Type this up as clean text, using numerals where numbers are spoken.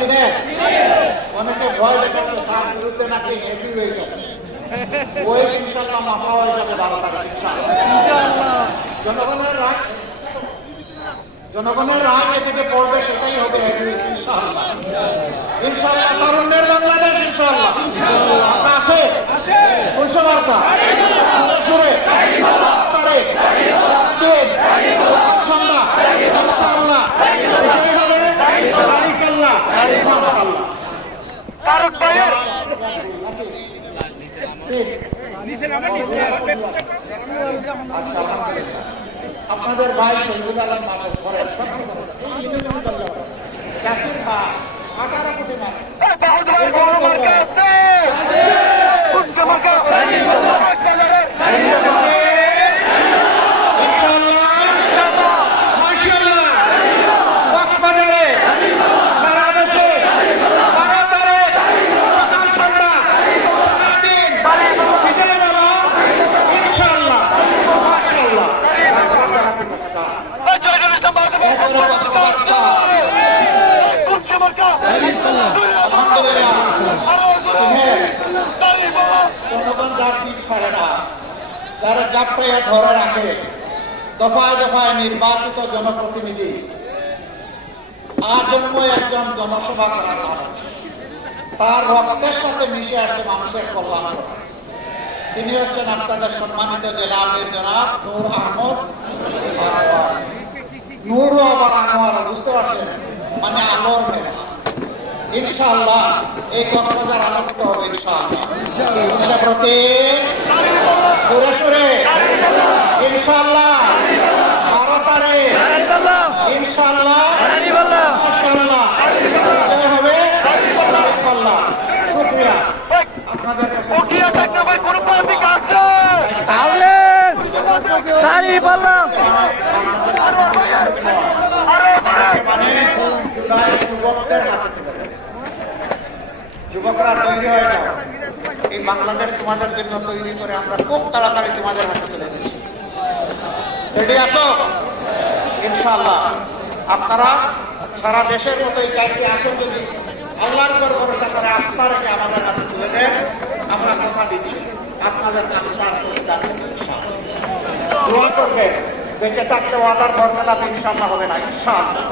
ছিলেন অনেকে ভয় দেখাচ্ছে তার বিরুদ্ধে নাকি হেভি ওয়েট আছে ওই ইনশাল্লাহ মাফা হয়ে যাবে 12 টাকা জনগণের রায় থেকে পড়বে সেটাই হবে হেভি ওয়েট ইনশাল্লাহ ইনশাল্লাহ তরুণের বাংলাদেশ ইনশাল্লাহ আছে পুরুষে বার্তা সুরে সন্ধ্যা ইনশাল্লাহ আপনাদের ভাই শহীদুল আলম মাদক করেন 18 কোটি যারা জাপটাইয়া ধরে রাখে দফায় দফায় নির্বাচিত জনপ্রতিনিধি আজন্ম একজন জনসভা করা তার রক্তের সাথে মিশে আসছে মানুষের কল্যাণ করা তিনি হচ্ছেন আপনাদের সম্মানিত জেলা আমির জনাব নূর আহমদ নূর আবার আনোয়ার বুঝতে পারছেন মানে আলোর মেলা ইনশাআল্লাহ এই কক্সবাজার আলোকিত হবে ইনশাআল্লাহ প্রতি সুরে ইনশাআল্লাহ 12 তারিখ ইনশাআল্লাহ মাশাআল্লাহ হবে শুকরিয়া আপনাদের কাছে যুবকদের হাতে তুলে দেবে যুবকরা তৈরি হয়ে যাও এই বাংলাদেশ তোমাদের জন্য তৈরি করে আমরা খুব তাড়াতাড়ি তোমাদের হাতে তুলে দিচ্ছি রেডি আসো ইনশাআল্লাহ আপনারা সারা দেশের মতো এই 4টি আসন যদি আল্লাহর উপর ভরসা করে আস্থা রেখে আমাদের হাতে তুলে দেন আমরা কথা দিচ্ছি আপনাদের আস্থার দোয়া করবেন বেঁচে থাকতে ওয়াদার বর্ণনা ইনশাআল্লাহ হবে না ইনশাআল্লাহ